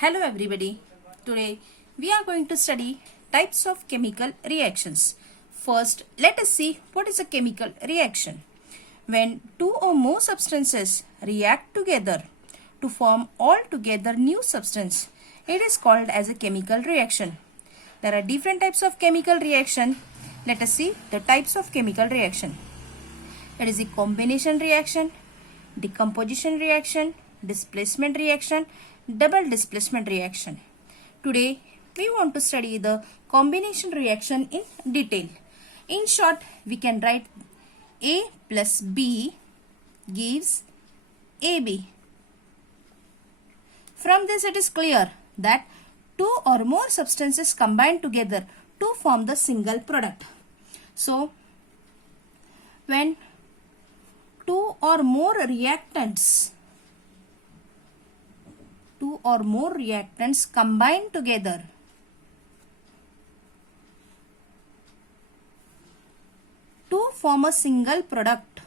Hello everybody. Today we are going to study types of chemical reactions. First, let us see what is a chemical reaction. When two or more substances react together to form altogether new substance, it is called as a chemical reaction. There are different types of chemical reaction. Let us see the types of chemical reaction. It is a combination reaction, decomposition reaction, displacement reaction, double displacement reaction. Today we want to study the combination reaction in detail. In short, we can write A plus B gives AB. From this it is clear that two or more substances combine together to form the single product. So, when two or more reactants combine together to form a single product,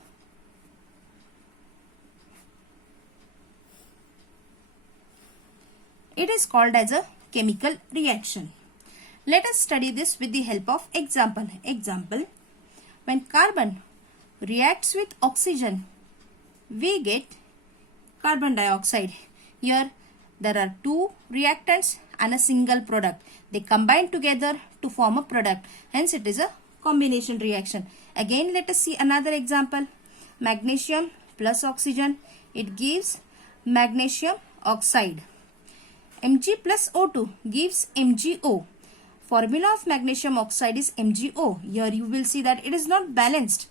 it is called as a chemical reaction. Let us study this with the help of example. Example, when carbon reacts with oxygen, we get carbon dioxide. Here there are two reactants and a single product. They combine together to form a product. Hence it is a combination reaction. Again, let us see another example. Magnesium plus oxygen, it gives magnesium oxide. Mg plus O2 gives MgO. Formula of magnesium oxide is MgO. Here you will see that it is not balanced.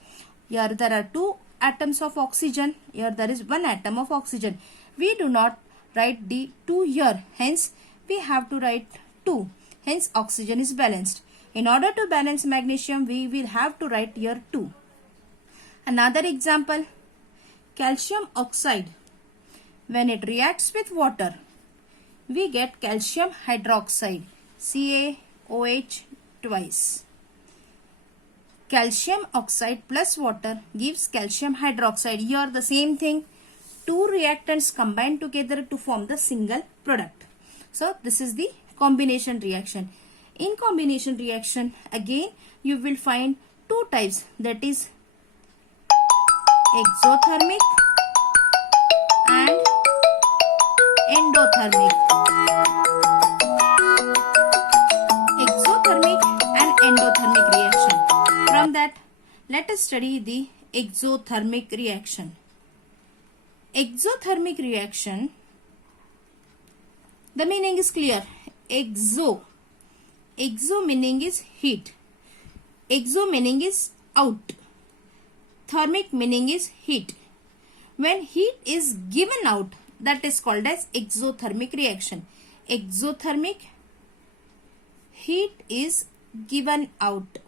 Here there are two atoms of oxygen. Here there is one atom of oxygen. We do not write the 2 here. Hence we have to write 2. Hence oxygen is balanced. In order to balance magnesium, we will have to write here 2. Another example, calcium oxide. When it reacts with water, we get calcium hydroxide, CaOH twice. Calcium oxide plus water gives calcium hydroxide. Here the same thing. Two reactants combine together to form the single product. So this is the combination reaction. In combination reaction, again you will find two types, that is exothermic and endothermic. Exothermic and endothermic reaction. From that, let us study the exothermic reaction. Exothermic reaction, the meaning is clear. Exo meaning is heat. Exo meaning is out. Thermic meaning is heat. When heat is given out, that is called as exothermic reaction. Exothermic, heat is given out.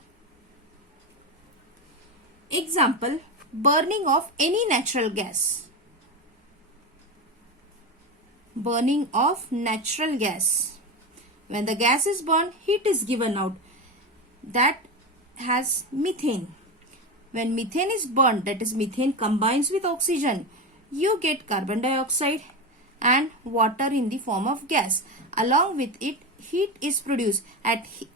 Example, burning of any natural gas. Burning of natural gas. When the gas is burned, heat is given out. That has methane. When methane is burned, that is methane combines with oxygen, you get carbon dioxide and water in the form of gas. Along with it, heat is produced.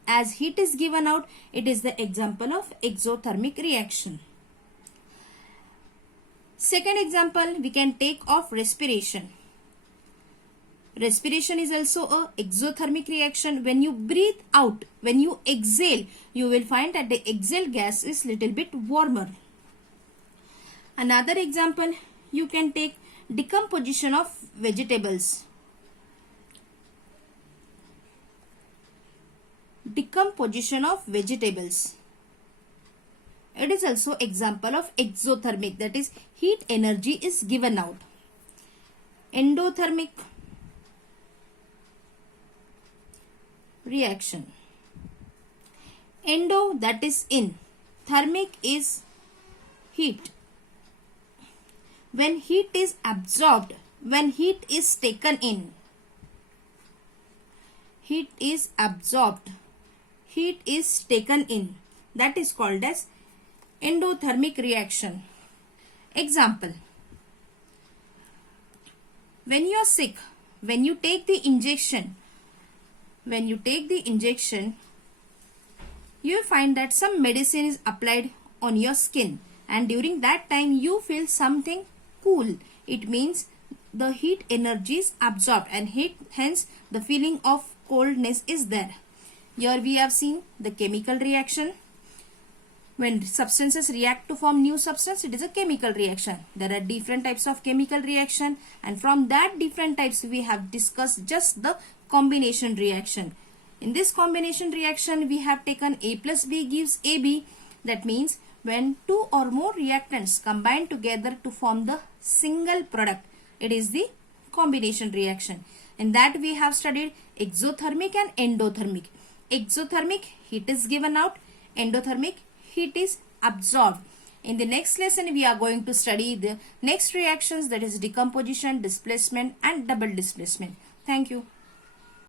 As heat is given out, it is the example of exothermic reaction. Second example, we can take of respiration. Respiration is also a exothermic reaction. When you breathe out, when you exhale, you will find that the exhaled gas is little bit warmer. Another example, you can take decomposition of vegetables. Decomposition of vegetables. It is also example of exothermic, that is heat energy is given out. Endothermic reaction. Endo, that is in. Thermic is heat. When heat is absorbed, when heat is taken in. Heat is absorbed. Heat is taken in. That is called as endothermic reaction. Example, When you are sick, when you take the injection, you find that some medicine is applied on your skin, and during that time you feel something cool. It means the heat energy is absorbed, and hence the feeling of coldness is there. Here we have seen the chemical reaction. When substances react to form new substance, it is a chemical reaction. There are different types of chemical reaction, and from that different types we have discussed just the combination reaction. In this combination reaction, we have taken A plus B gives AB. That means when two or more reactants combine together to form the single product, it is the combination reaction. In that we have studied exothermic and endothermic. Exothermic, heat is given out. Endothermic, heat is absorbed. In the next lesson, we are going to study the next reactions, that is decomposition, displacement and double displacement. Thank you.